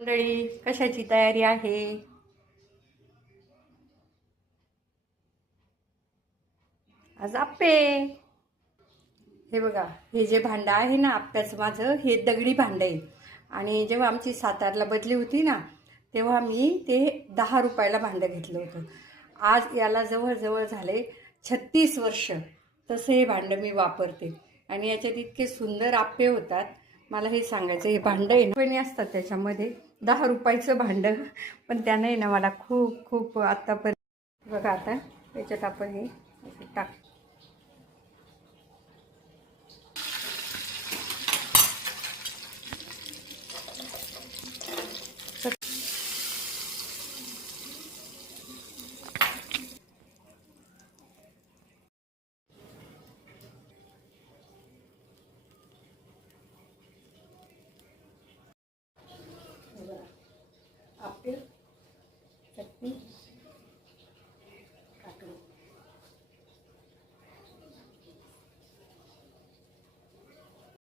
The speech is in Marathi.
मंडळी, कशाची तयारी आहे? आज आप्पे. हे बघा, हे जे भांडं आहे ना आप्प्याचं, माझं हे दगडी भांडं आहे. आणि जेव्हा आमची सातारला बदली होती ना, तेव्हा मी ते 10 रुपयाला भांडं घेतलं होतं. आज याला जवळजवळ झाले 36 वर्ष. तसं हे भांडं मी वापरते आणि याच्यात इतके सुंदर आप्पे होतात. मला हे सांगायचं, हे भांडं आहे ना, पण असतात त्याच्यामध्ये 10 रुपयाचं भांडं, पण त्याने ना मला खूप खूप आत्तापर्यंत. बघा, आता त्याच्यात आपण हे असं टाक.